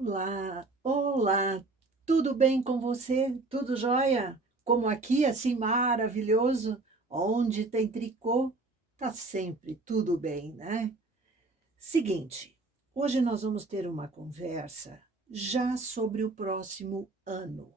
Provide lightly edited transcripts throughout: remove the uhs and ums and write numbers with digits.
Olá, olá, tudo bem com você? Tudo jóia? Como aqui, assim maravilhoso, onde tem tricô, tá sempre tudo bem, né? Seguinte, hoje nós vamos ter uma conversa já sobre o próximo ano.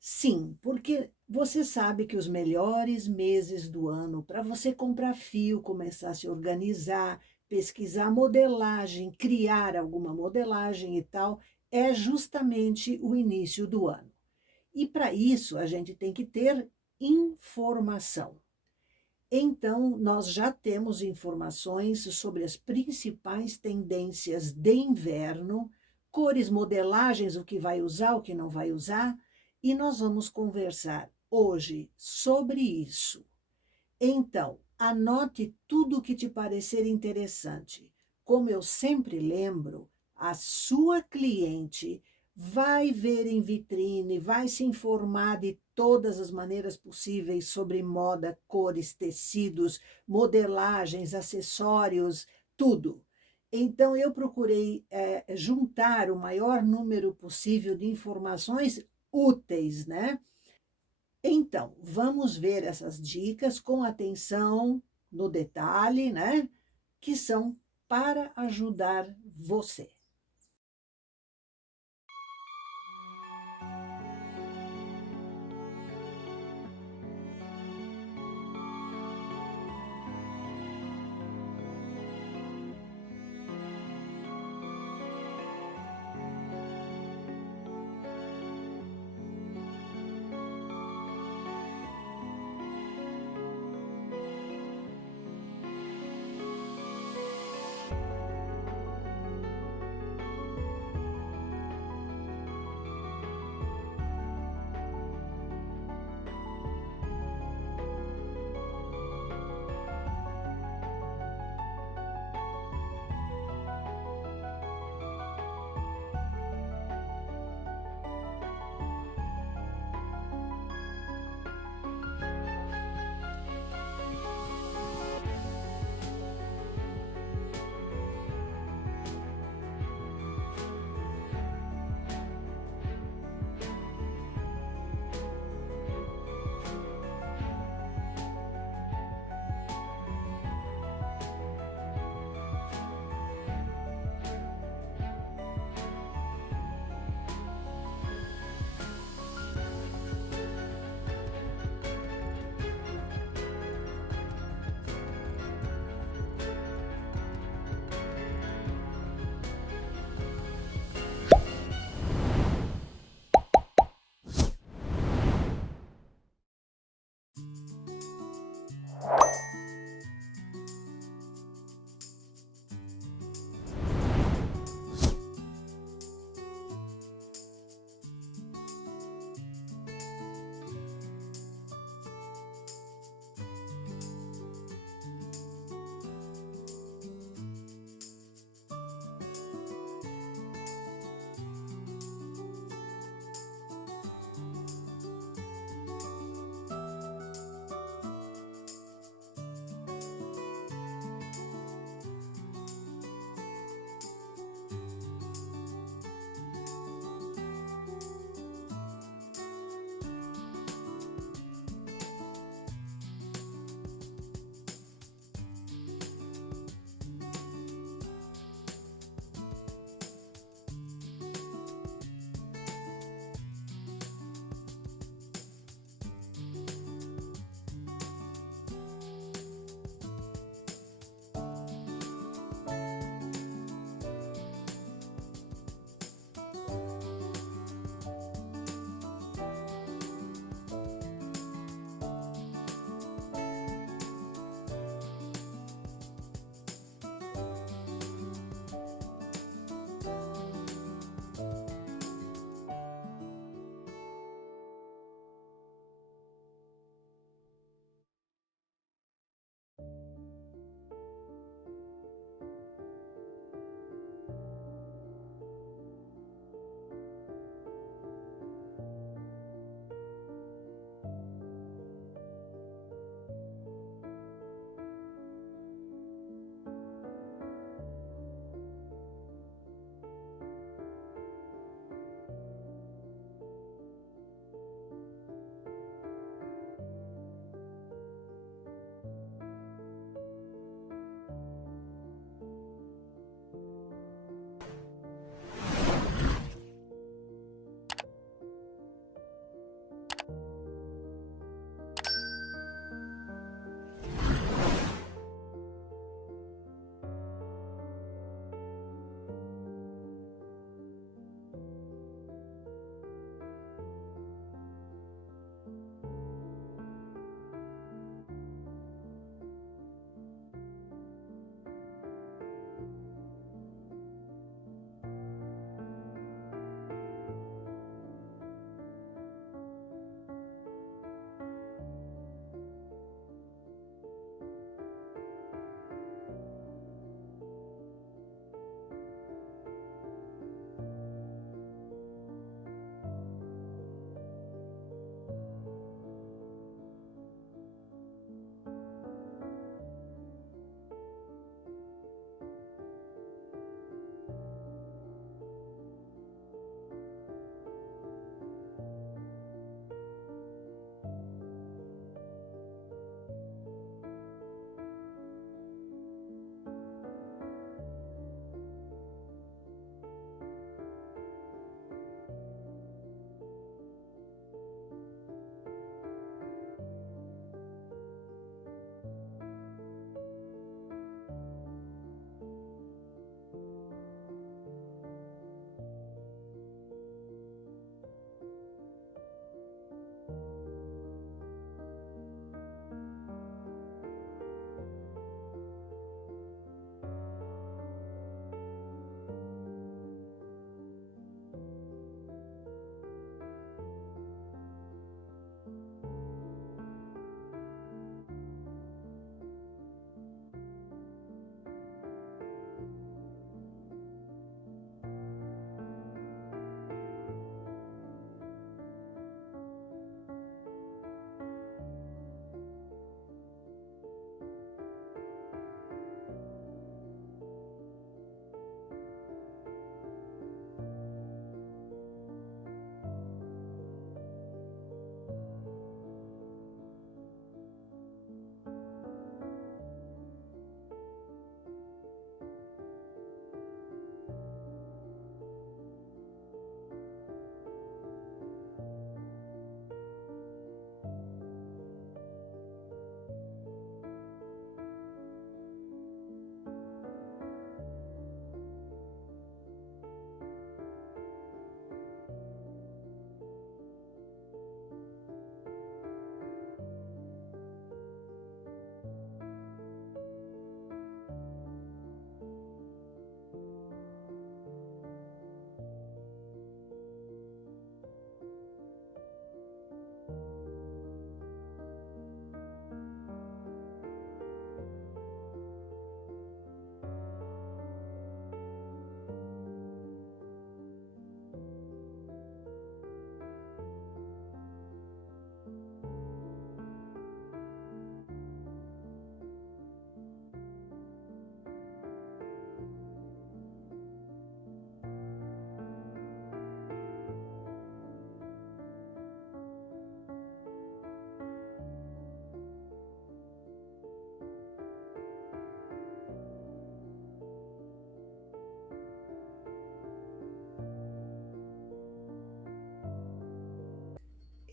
Sim, porque você sabe que os melhores meses do ano para você comprar fio, começar a se organizar, pesquisar modelagem, criar alguma modelagem e tal, é justamente o início do ano. E para isso a gente tem que ter informação. Então, nós já temos informações sobre as principais tendências de inverno, cores, modelagens, o que vai usar, o que não vai usar, e nós vamos conversar hoje sobre isso. Então, anote tudo o que te parecer interessante. Como eu sempre lembro, a sua cliente vai ver em vitrine, vai se informar de todas as maneiras possíveis sobre moda, cores, tecidos, modelagens, acessórios, tudo. Então, eu procurei juntar o maior número possível de informações úteis, né? Então, vamos ver essas dicas com atenção no detalhe, né? Que são para ajudar você.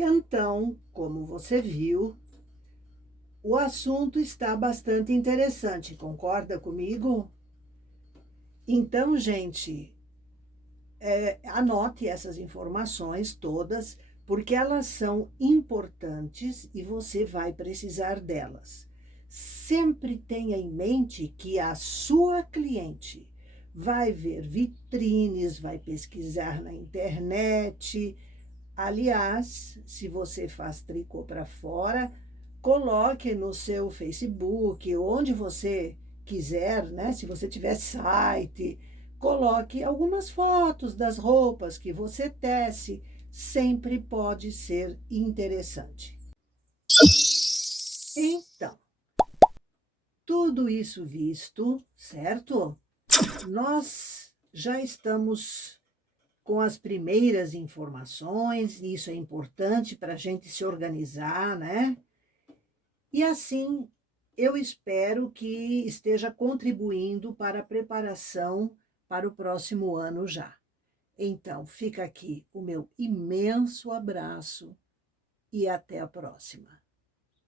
Então, como você viu, o assunto está bastante interessante, concorda comigo? Então, gente, anote essas informações todas, porque elas são importantes e você vai precisar delas. Sempre tenha em mente que a sua cliente vai ver vitrines, vai pesquisar na internet. Aliás, se você faz tricô para fora, coloque no seu Facebook, onde você quiser, né? Se você tiver site, coloque algumas fotos das roupas que você tece, sempre pode ser interessante. Então, tudo isso visto, certo? Nós já estamos com as primeiras informações, e isso é importante para a gente se organizar, né? E assim, eu espero que esteja contribuindo para a preparação para o próximo ano já. Então, fica aqui o meu imenso abraço e até a próxima.